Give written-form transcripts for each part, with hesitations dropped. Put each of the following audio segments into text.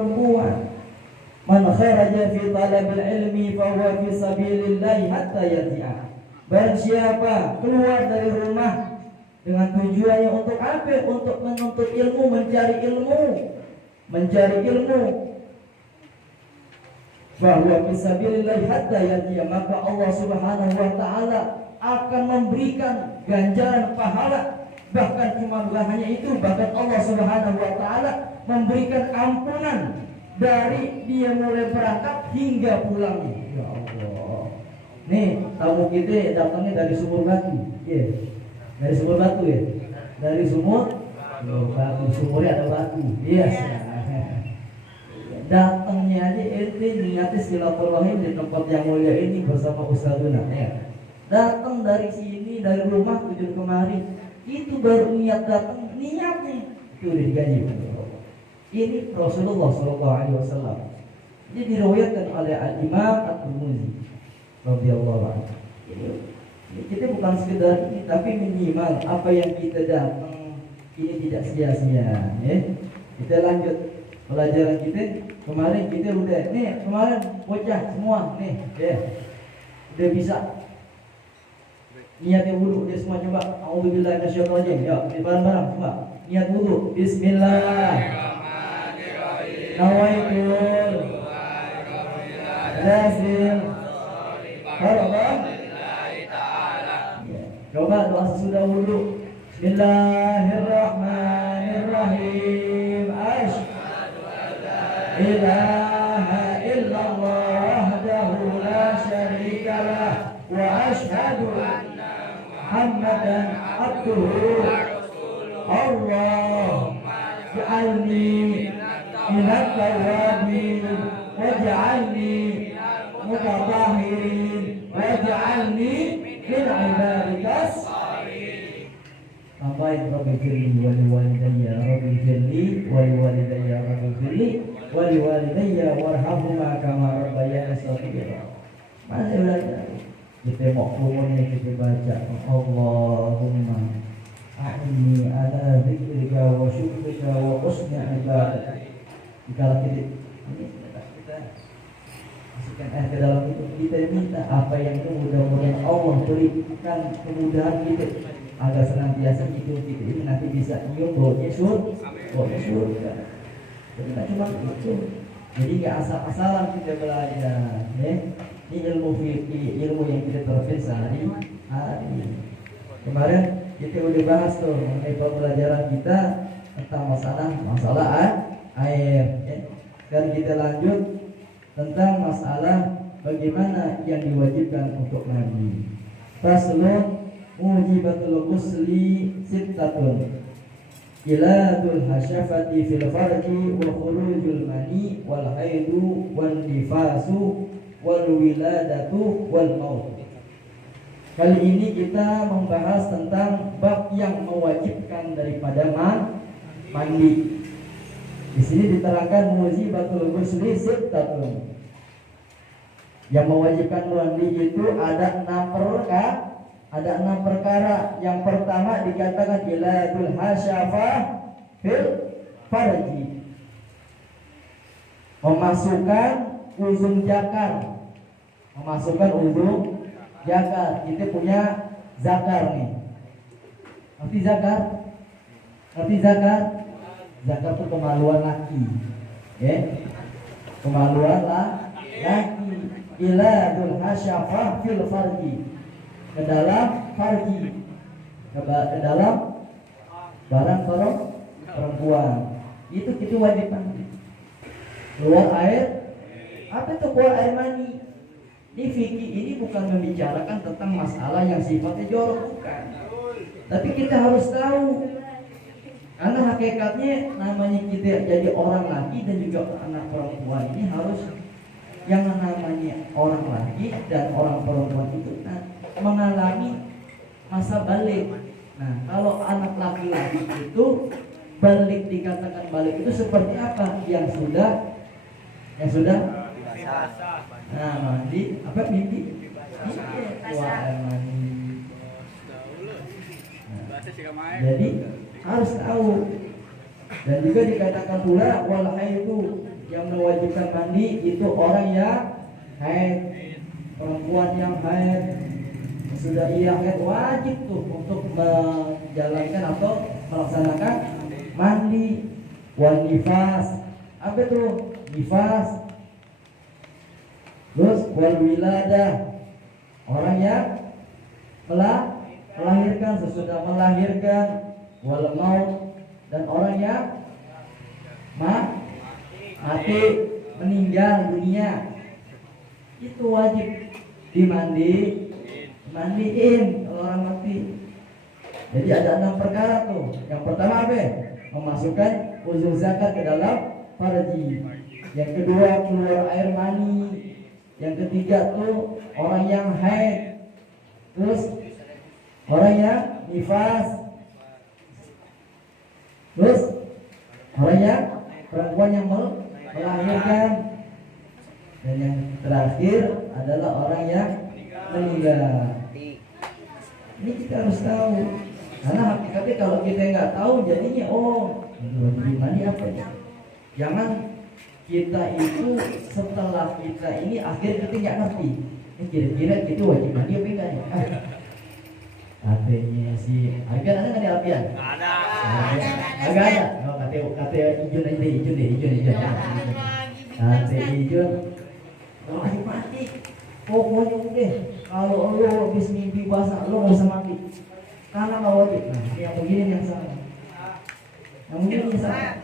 perempuan. Man kharaja fi talabil ilmi fa huwa fi sabilillah hatta yarji'a. Barang siapa keluar dari rumah dengan tujuannya untuk apa? Untuk menuntut ilmu, mencari ilmu. Fa huwa fi sabilillah hatta yarji'a. Maka Allah Subhanahu wa taala akan memberikan ganjaran pahala. Bahkan cuma bukan hanya itu, bahkan Allah Subhanahu wa taala memberikan ampunan dari dia mulai berangkat hingga pulangnya. Ya Allah. Nih, tamu kita datangnya dari Sumur Batu. Dari Sumur Batu ya. Dari Sumur Batu, sumurnya ada batu. Datangnya aja ente niatnya silaturahim di tempat yang mulia ini bersama Ustazuna ya. Datang dari sini, dari rumah tujuan kemari. Itu baru niat datang, niatnya itu udah digaji. Ini Rasulullah SAW. Ini diriwayatkan oleh Al-Imam At-Tirmidzi radhiyallahu anhu. Ini kita bukan sekedar ini, tapi minimal apa yang kita datang ini tidak sia-sia. Ya. Kita lanjut pelajaran kita. Kemarin kita udah kemarin bocah semua ya. Udah bisa niatnya wudu, dia semua coba. A'udzubillahi minasyaitonir rajim. Ya, bareng-bareng semua. Niat wudu. Bismillahirrahmanirrahim. Nawaitul Lazim Lillahi ta'ala. Coba doa sesudah wudu. Bismillahirrahmanirrahim. Asyhadu an la ilaha illallah wahdahu la syarika lah wa asyhadu Muhammadan abduhu wa rasuluhu. Allahumma ja'alni minat tawabin waj'alni mutatahhirin waj'alni min ibadikas shalihin. Tambahin Rabbi firli wa liwalidayya Rabbi firli wa liwalidayya Rabbi firli wa liwalidayya warhamhuma kama rabbayani shaghira. Mana belajar? Kita mau umumnya kita baca Allahumma a'inni ala dzikrika wa syukrika wa husni ibadatik. Kalau kita masukkan air ke dalam itu, kita minta apa yang itu mudah-mudahan Allah berikan kemudahan kita agar senantiasa itu kita ini nanti bisa nyium baunya surga. Jadi tak cuma itu. Jadi nggak asal-asalan kita belajar, ya. Ini ilmu yang kita terapkan sehari-hari. Kemarin kita udah bahas tuh mengenai pembelajaran kita tentang masalah air. Ya. Dan kita lanjut tentang masalah bagaimana yang diwajibkan untuk mandi. Faslun mujibatul ghusli sittatun. Ilatul hasyafati fil farji wa khurujul mani wal haidu wan nifasu wal wiladatu wal maut. Kali ini kita membahas tentang bab yang mewajibkan daripada mandi. Di sini diterangkan mujibatul ghusli sittatun. Yang mewajibkan mandi itu ada 6 perkara. Yang pertama dikatakan ilatul hasyafah fil farji. Memasukkan ujung jakar. Kita punya zakar nih. Ngerti zakar? Zakar itu kemaluan laki. Ya. Kemaluan laki. Ilatul hasyafah fil farji. Ke dalam farji, ke dalam barang perempuan. Itu kita wajib mandi. Keluar air, apa itu keluar air mani? Di fikih ini bukan membicarakan tentang masalah yang sifatnya jorok, bukan. Tapi kita harus tahu, karena hakikatnya namanya kita jadi orang laki dan juga anak perempuan ini harus yang namanya orang laki dan orang perempuan itu mengalami masa balik. Nah, kalau anak laki-laki itu balik, dikatakan balik itu seperti apa? Yang sudah mandi apa mimpi? Mandi. Jadi harus tahu. Dan juga dikatakan pula wal haidu, yang mewajibkan mandi itu orang yang haid, perempuan yang haid. Sudah ia haid wajib tuh untuk menjalankan atau melaksanakan mandi. Wan nifas, apa tuh nifas? Terus wal wiladah, orang yang melahirkan, sesudah melahirkan. Wal maut, dan orang yang mati, meninggal dunia, itu wajib dimandiin kalau orang mati. Jadi ada 6 perkara tuh. Yang pertama apa? Memasukkan uzur zakat ke dalam farji. Yang kedua keluar air mani. Yang ketiga tuh orang yang haid. Terus orang yang nifas. Terus orang yang perempuan yang melahirkan. Dan yang terakhir adalah orang yang meninggal. Ini kita harus tahu. Karena hakikatnya kalau kita nggak tahu jadinya wajib mandi apa ya? Jangan kita itu setelah kita ini akhirnya kita nggak ngerti. Ini kira-kira kita wajib mandi apa enggak ya? Katanya si Alfian ada nggak di Alfian? Ada. Agak ada. Oh, kata Ijun aja deh, Ijun. Kata Ijun, kalau wajib mandi, pokoknya udah kalau lo habis mimpi basah lo nggak usah mandi, karena nggak wajib. Nah, yang begini yang salah. Yang begini yang salah.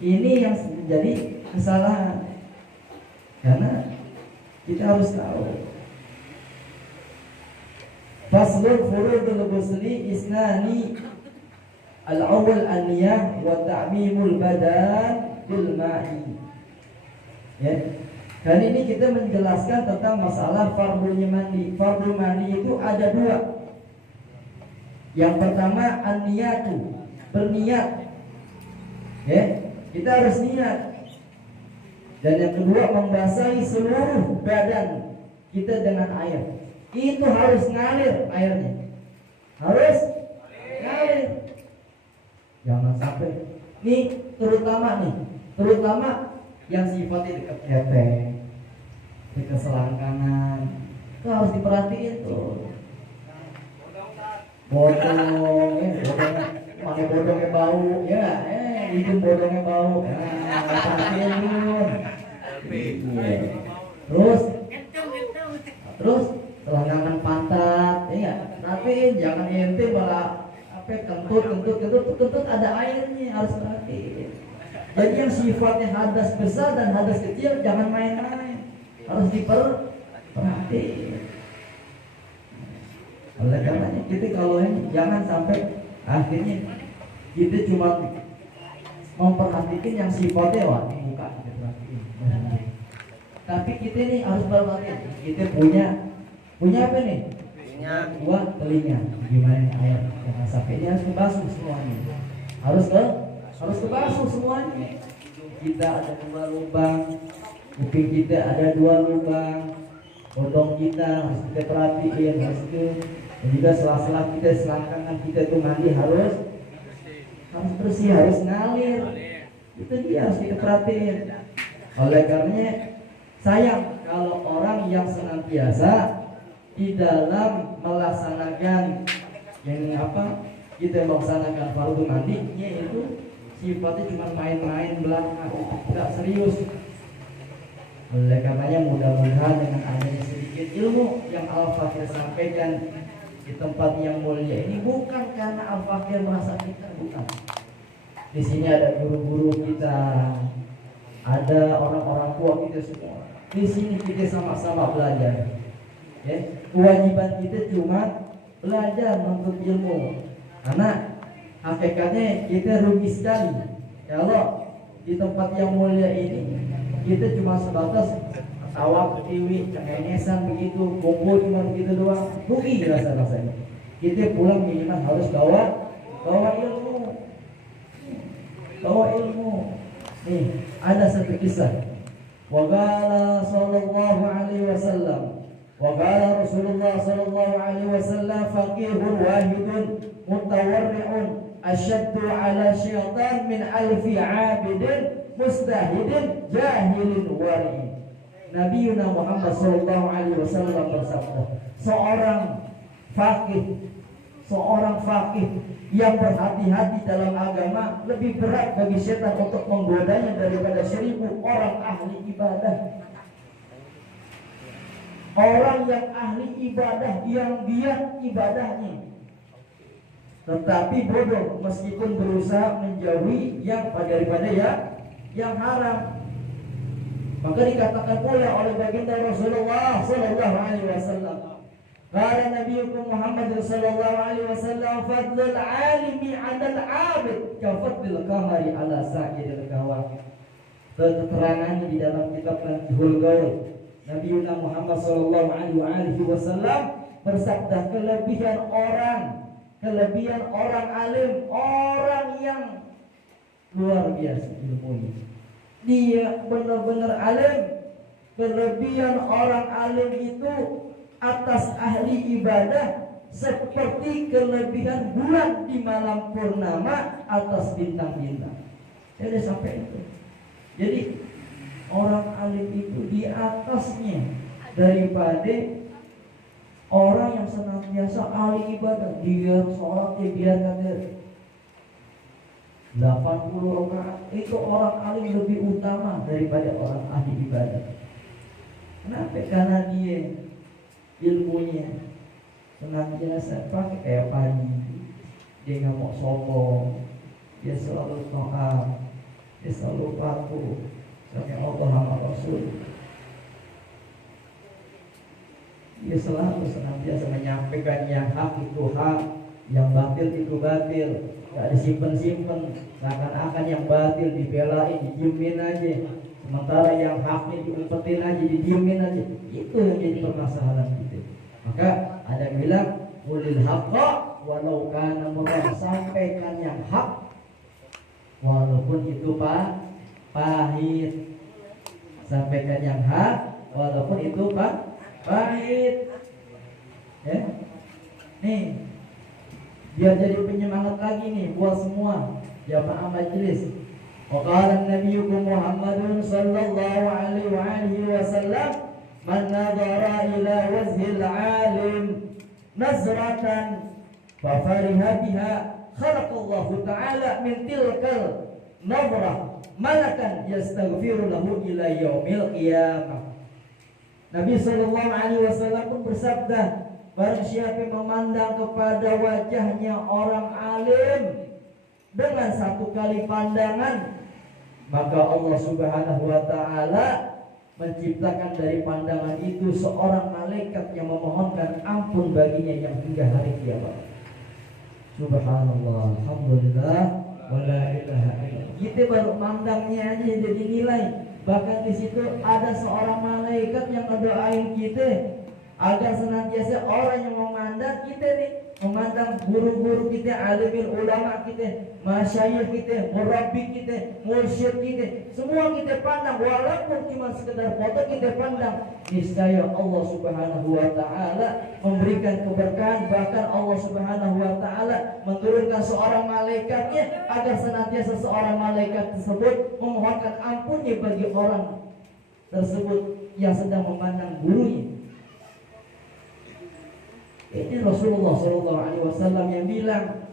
Ini yang menjadi kesalahan. Karena kita harus tahu. Faslul furudul ghusli isnani. Al-awwal an-niyah wa ta'mimul badan bil ma'i. Ya. Kali ini kita menjelaskan tentang masalah fardhunya mandi. Fardhu mandi itu ada 2. Yang pertama an-niyatu, berniat. Ya, kita harus niat. Dan yang kedua membasahi seluruh badan kita dengan air. Itu harus ngalir airnya. Harus ngalir. Jangan sampai terutama yang sifatnya dekat kepeng, dekat selangkangan, itu harus diperhatiin tuh. Bodongnya bau, ya, hidung bodongnya bau, perhatiin dulu. Terus selangkangan pantat, ya, rapiin, jangan ente malah kentut ada airnya, harus perhatiin. Jadi yang sifatnya hadas besar dan hadas kecil jangan main-main, harus diperhatiin. Oleh karenanya kita kalau ini jangan sampai akhirnya kita cuma memperhatikan yang sifatnya muka kita perhatiin. Tapi kita ini harus perhatiin. Kita punya apa nih? Punya 2 telinga. Gimana air? Jangan sampai ini harus kebasuh semuanya. Harus kebasuh semuanya. Kita ada 2 lubang, kuping kita ada 2 lubang, bodong kita harus kita perhatiin, harus itu. Dan juga sela-sela kita, selangkangan kita itu mandi harus bersih, harus ngalir. Itu dia harus kita perhatiin. Oleh karenanya sayang kalau orang yang senantiasa di dalam melaksanakan kita melaksanakan fardhu mandinya itu sifatnya cuma main-main belaka, tidak serius. Oleh karenanya mudah-mudahan dengan adanya sedikit ilmu yang Al-Fakir sampaikan di tempat yang mulia ini, bukan karena Al-Fakir merasa kita, bukan. Di sini ada guru-guru kita, ada orang-orang tua kita semua. Di sini kita sama-sama belajar. Ya, kewajiban kita cuma belajar menuntut ilmu. Karena hakikatnya kita rugi sekali kalau di tempat yang mulia ini kita cuma sebatas tawa, ketiwi, cengengesan begitu, kumpul cuma begitu doang. Rugi rasa-rasanya. Kita pulang minimal harus bawa ilmu. Bawa ilmu. Nih, ada satu kisah. Wa qala sallallahu alaihi wasallam, wa qala Rasulullah sallallahu alaihi wasallam, faqihun wahidun mutawarri'un asyaddu ala syaitan min alfi 'abidin mustahidin jahilin wari'in. Nabi Muhammad sallallahu alaihi wasallam bersabda, seorang fakih yang berhati-hati dalam agama lebih berat bagi setan untuk menggodanya daripada 1000 orang ahli ibadah. Orang yang ahli ibadah, yang giat ibadahnya, tetapi bodoh meskipun berusaha menjauhi yang daripada yang haram. Maka dikatakan pula oleh baginda Rasulullah sallallahu alaihi wasallam, qala nabiyukum Muhammad sallallahu alaihi wasallam, fadlul alimi 'alal 'abid ka fadlil qamari 'ala sa'iril kawakib. Keterangannya di dalam kitab Tanbihul Ghaul, Nabi Muhammad sallallahu alaihi wasallam bersabda, kelebihan orang alim, orang yang luar biasa ilmunya, dia benar-benar alim. Kelebihan orang alim itu atas ahli ibadah seperti kelebihan bulan di malam purnama atas bintang-bintang. Jadi sampai itu. Jadi orang alim itu di atasnya daripada orang yang senantiasa ahli ibadah. Dia sholat, dia kata 80 rakaat, itu orang alim lebih utama daripada orang ahli ibadah. Kenapa? Karena dia ilmunya senantiasa pakai kayak padi. Dia nggak mau sombong, dia selalu taat, dia selalu patuh sama Allah sama Rasul. Dia selalu senantiasa menyampaikan yang hak itu hak, yang batil itu batil. Gak disimpan-simpan, seakan-akan yang batil dibelain, didiemin aja, sementara yang haknya diumpetin aja, didiemin aja. Itu yang jadi permasalahan kita. Maka ada yang bilang ulil haqqa walau kana murran, sampaikan yang hak walaupun itu pahit. Sampaikan yang hak walaupun itu pahit. Ya. Nih, biar jadi penyemangat lagi nih buat semua jamaah majelis. Waqala nabiyukum Muhammadun sallallahu alaihi wasallam, man nadhara ila wajhil alim nazratan fa fariha biha khalaqallahu ta'ala min tilkal nadrah malakan yastaghfiru lahu ila yaumil qiyamah. Nabi sallallahu alaihi wasallam pun bersabda, barang siapa yang memandang kepada wajahnya orang alim dengan satu kali pandangan, maka Allah subhanahu wa ta'ala menciptakan dari pandangan itu seorang malaikat yang memohonkan ampun baginya yang hingga hari kiamat. Subhanallah, alhamdulillah, wala ilaha illallah. Kita baru mandangnya aja jadi nilai. Bahkan di situ ada seorang malaikat yang mendoain kita agar senantiasa orang yang memandang kita nih, memandang guru-guru kita, alimil ulama kita, masyayikh kita, murabbi kita, mursyid kita, semua kita pandang, walaupun cuma sekedar foto kita pandang. Niscaya Allah subhanahu wa ta'ala memberikan keberkahan. Bahkan Allah subhanahu wa ta'ala menurunkan seorang malaikatnya agar senantiasa seorang malaikat tersebut memohonkan ampunnya bagi orang tersebut yang sedang memandang gurunya. Ini Rasulullah SAW yang bilang.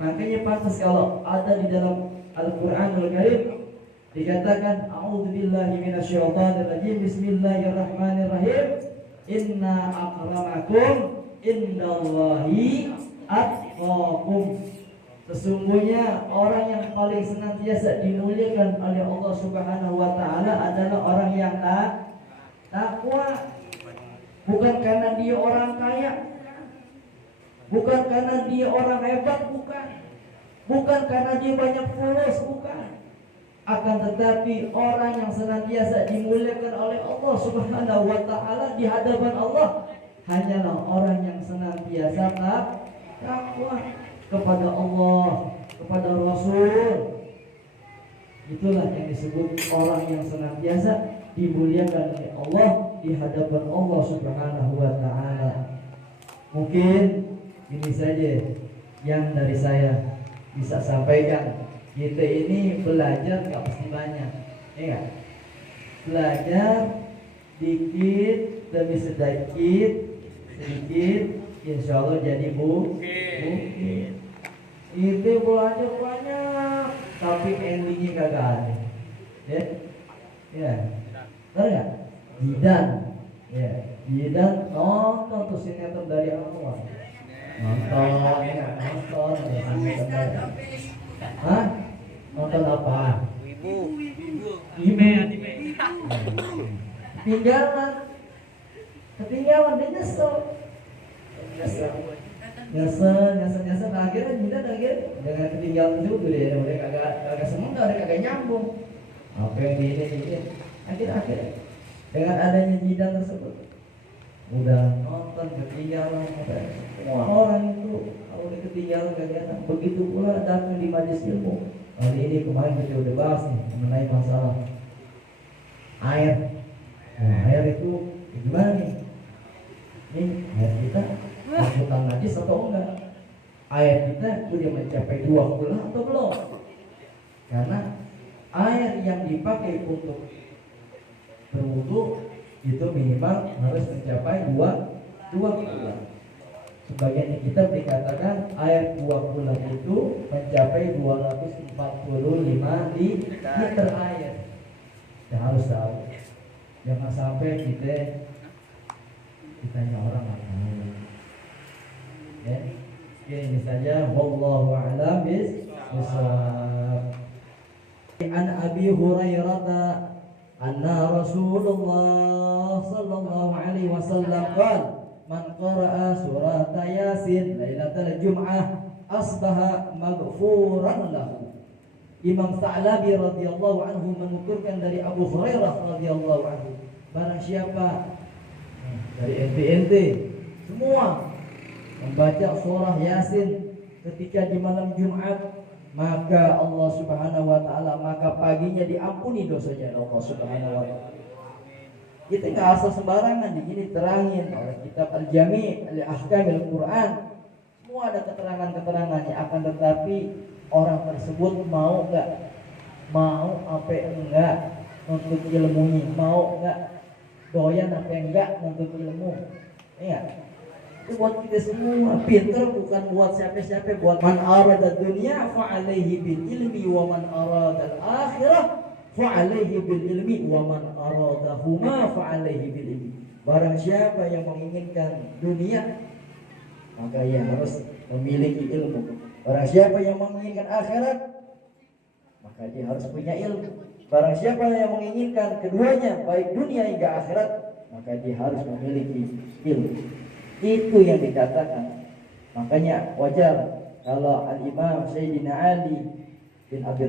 Makanya pantas kalau ada di dalam Al-Quranul Karim dikatakan, a'udzubillahi minasyaitonirrajim, bismillahirrahmanirrahim, inna akramakum indallahi atqakum. Sesungguhnya orang yang paling senantiasa dimuliakan oleh Allah Subhanahu wa ta'ala adalah orang yang takwa. Bukan karena dia orang kaya, bukan karena dia orang hebat, bukan karena dia banyak followers, bukan. Akan tetapi orang yang senantiasa dimuliakan oleh Allah Subhanahu wa ta'ala di hadapan Allah hanyalah orang yang senantiasa takwa kepada Allah, kepada Rasul. Itulah yang disebut orang yang senantiasa dimuliakan oleh Allah di hadapan Allah Subhanahu wa ta'ala. Mungkin ini saja yang dari saya bisa sampaikan. Kita ini belajar nggak pasti banyak, ya nggak? Belajar dikit demi sedikit, insya Allah jadi bukit. Itu belajar banyak, tapi endingnya kagak ada. Ya, tahu nggak? Jidan nonton tuh sinetron dari awal. Nonton. Hah? Nonton apa? Ibu. Ketinggalan dia nyesel. Akhirnya Jidan dengan ketinggalan juga dia kagak seneng, kagak nyambung. Apa yang ini akhirnya dengan adanya Jidan tersebut udah nonton ketinggalan. Semua orang itu kalau udah ketinggalan kegiatan, begitu pula datang di majelis ilmu. Kali ini kemarin kita udah bahas nih mengenai masalah air. Nah, air itu gimana nih? Nih air kita angkutan najis atau enggak? Air kita sudah mencapai 20 atau belum? Karena air yang dipakai untuk berwudu itu minimal harus mencapai 2 bulan. Sebagian kita dikatakan air 2 bulan itu mencapai 245 liter air. Kita harus tahu. Jangan sampai ditanya orang lain. Ya. Ini saja. Wallahu a'lam bishawab. An Abi Hurairah anna Rasulullah sallallahu alaihi wasallam qala man qara'a surat Yasin lailatal jum'ah asbaha maghfuran lahu. Imam Sa'labi radhiyallahu anhu menuturkan dari Abu Hurairah radhiyallahu anhu, barang siapa dari NTNT semua membaca surah Yasin ketika di malam Jumat, maka Allah Subhanahu wa taala maka paginya diampuni dosanya Allah Subhanahu wa taala. Kita nggak asal sembarangan, di sini terangin oleh kitab Al-Jami' li Ahkamil Quran. Semua ada keterangannya, akan tetapi orang tersebut mau nggak, mau apa enggak untuk ilmunya, mau nggak doyan apa enggak untuk ilmu. Iya. Itu buat kita semua. Pinter bukan buat siapa-siapa, buat man arada dunya fa alaihi bil ilmi wa man arada al akhirah fa'alaihi bil ilmi wa man aradahuma fa'alaihi bil ilmi. Barang siapa yang menginginkan dunia, maka ia harus memiliki ilmu. Barang siapa yang menginginkan akhirat, maka dia harus punya ilmu. Barang siapa yang menginginkan keduanya, baik dunia hingga akhirat, maka dia harus memiliki ilmu. Itu yang dikatakan. Makanya wajar kalau Al-Imam Sayyidina Ali bin Abi